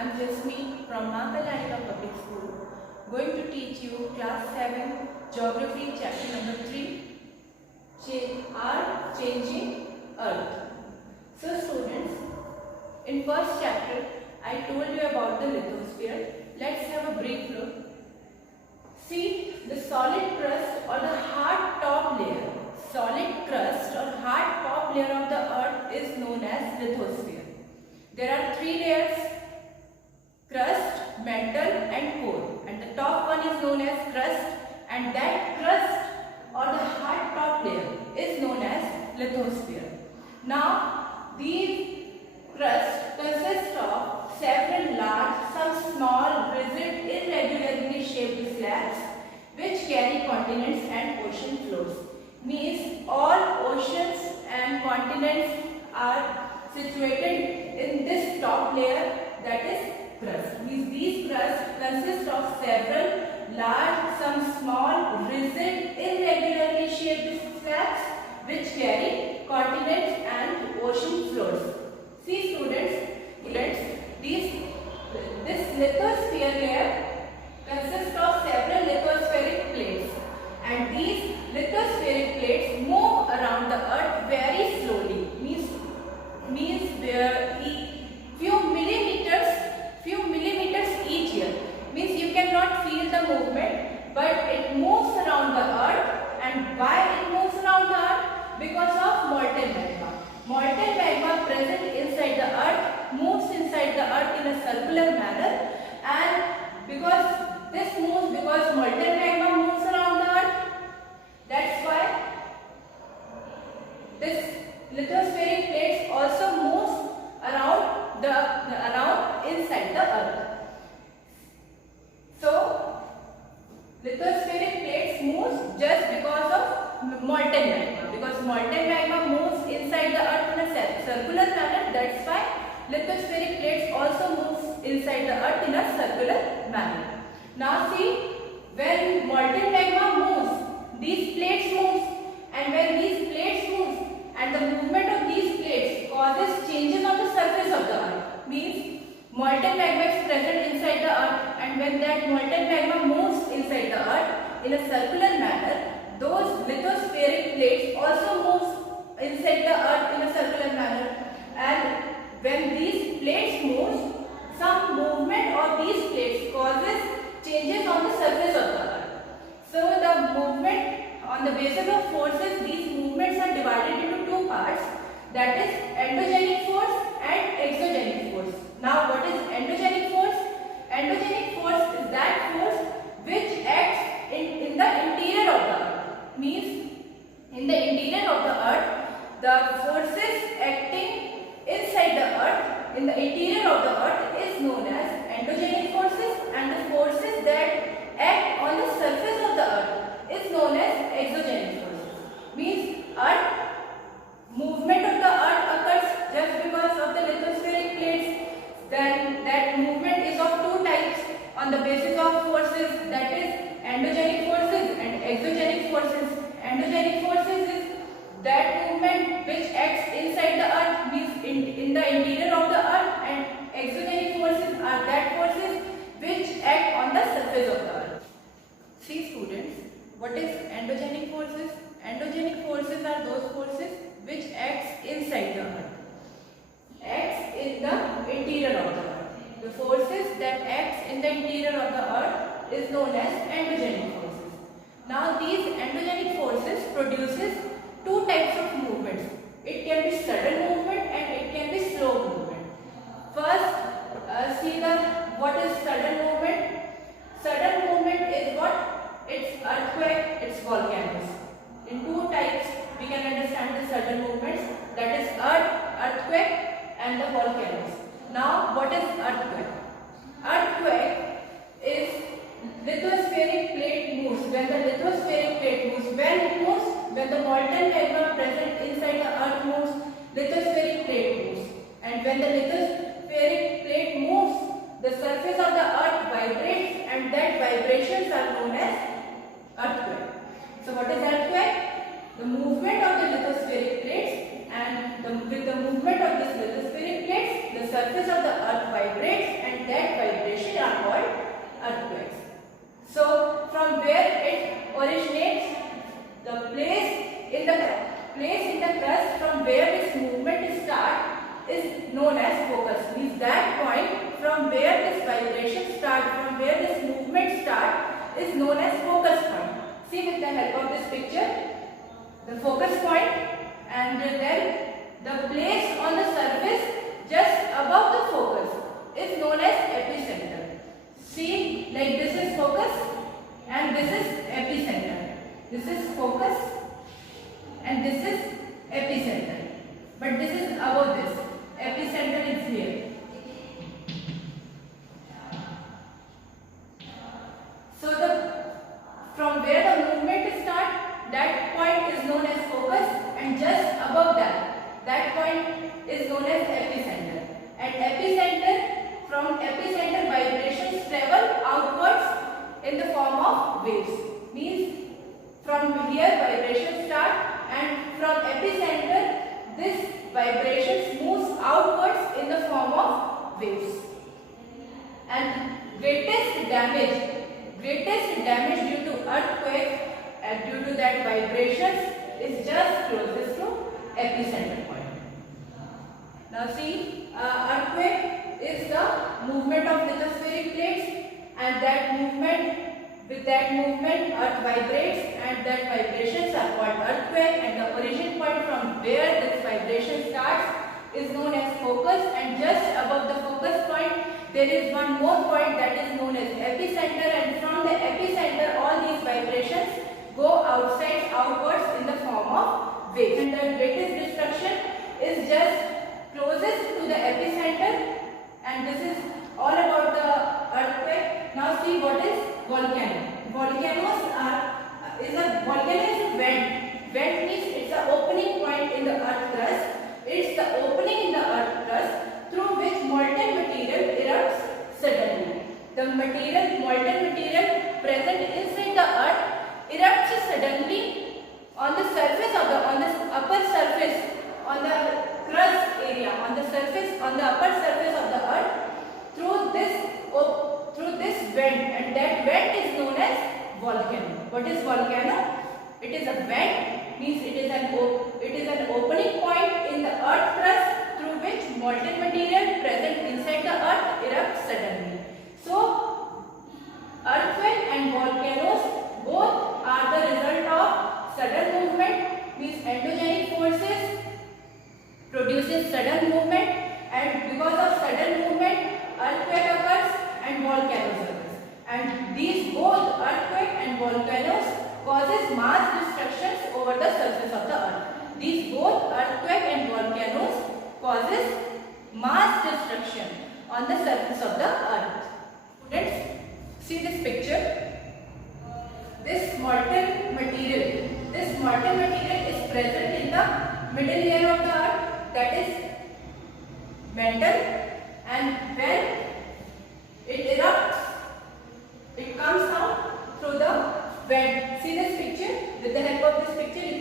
I am Jasmeet from Maa Kalyani Public School, going to teach you class 7 geography chapter number 3, Our Changing Earth. So students, in first chapter I told you about the lithosphere. Let's have a brief look. See, the solid crust or the hard top layer, solid crust or hard top layer of the earth is known as lithosphere. There are three layers: crust, mantle and core, and the top one is known as crust, and that crust or the hard top layer is known as lithosphere. Now these crusts consist of several large, some small, rigid, irregularly shaped slabs which carry continents and ocean floors. Means all oceans and continents are situated in this top layer, that is crust. Means these crusts consist of several large, some small, rigid, irregularly shaped slabs which carry continents and ocean floors. See students, this lithosphere layer consists of several lithospheric plates, and these lithospheric plates move around the earth very slowly. Means where few millimeters each year. Means you cannot feel the movement, but it moves around the earth. And why it moves around the earth? Because of molten magma. Molten magma present inside the earth moves inside the earth in a circular manner, and because this moves because molten magma moves around the earth, that's why this lithospheric plates also moves around inside the earth. So lithospheric plates moves just because of molten magma. Because molten magma moves inside the earth in a circular manner, that's why lithospheric plates also moves inside the earth in a circular manner. Now see, when molten magma moves, these plates move, and when these plates move, and the movement of these plates causes changes on the surface of the earth. Means molten magma is present inside the earth, and when that molten magma moves inside the earth in a circular manner, those lithospheric plates also moves inside the earth in a circular manner. And when these plates move, some movement of these plates causes changes on the surface of the earth. So the movement on the basis of forces, these movements are divided into two parts, that is endogenic force and exogenic force. Now what is endogenic force? Endogenic force is that force which acts in the interior of the earth. Means in the interior of the earth, the forces acting inside the earth, in the interior of the earth, is known as endogenic forces, and the forces that act on the surface of the earth is known as exogenic forces. Means movement of the earth occurs just because of the lithospheric plates. Then that movement is of two types on the basis of forces, that is endogenic forces and exogenic forces. Endogenic forces is that movement which acts inside the earth, means in the interior of the earth, and exogenic forces are that forces which act on the surface of the earth. See students, what is endogenic forces? Endogenic forces are those forces which acts inside the earth, acts in the interior of the earth. The forces that acts in the interior of the earth is known as endogenic forces. Now these endogenic forces produces two types of movements. It can be sudden movement and it can be slow movement. First, see what is sudden movement. Sudden movement is what? It's earthquake, it's volcanoes. In two types we can understand the sudden movements, that is earthquake and the volcanoes. Now what is earthquake? Earthquake is lithospheric plate moves. When the lithospheric plate moves, when the molten magma present inside the earth moves, lithospheric plate moves. And when the lithospheric plate moves, the surface of the earth vibrates, and that vibrations are known as earthquake. So what is earthquake? The movement of the lithospheric plates, and with the movement of this lithospheric plates, the surface of the earth vibrates, and that from where this movement starts is known as focus. Means that point from where this vibration starts, from where this movement starts, is known as focus point. See with the help of this picture, the focus point, and then the place on the surface just above the focus is known as epicenter. See, like this is focus and this is epicenter. This is focus and this is epicenter. But this is above this. Epicenter is here. So from where the movement starts, that point is known as focus, and just above that point is known as epicenter. And epicenter, from epicenter vibrations travel outwards in the form of waves. Means from here vibrations start, and from epicenter this vibrations moves outwards in the form of waves. And greatest damage due to earthquake and due to that vibrations is just closest to epicenter point. Now see, earthquake is the movement of lithospheric plates, and with that movement earth vibrates, and that vibrations are called earthquake, and the origin point from where this vibration starts is known as focus, and just above the focus point there is one more point that is known as epicenter, and from the epicenter all these vibrations go outwards in the form of waves. And the greatest destruction is just closest to the epicenter, and this is all about the earthquake. Now see what is volcano. Volcano is a vent. Vent means it's the opening point in the earth crust. It's the opening in the earth crust through which molten material erupts suddenly. The molten material present inside the earth erupts suddenly on the upper surface, on the crust area, on the upper surface of the earth through this vent, and that vent is known as volcano. What is volcano? It is a vent, means it is an opening point in the earth crust through which molten material present inside the earth erupts suddenly. So earthquake and volcanoes both are the result of sudden movement, means endogenic forces produces sudden movement, and because of sudden movement earthquake occurs and volcanoes occurs. And these both earthquake and volcanoes causes mass destructions over the surface of the earth. These both earthquake and volcanoes causes mass destruction on the surface of the earth. Students, see this picture. This molten material is present in the middle layer of the earth, that is mantle, and when it erupts, it comes out through the vent. See this picture. With the help of this picture you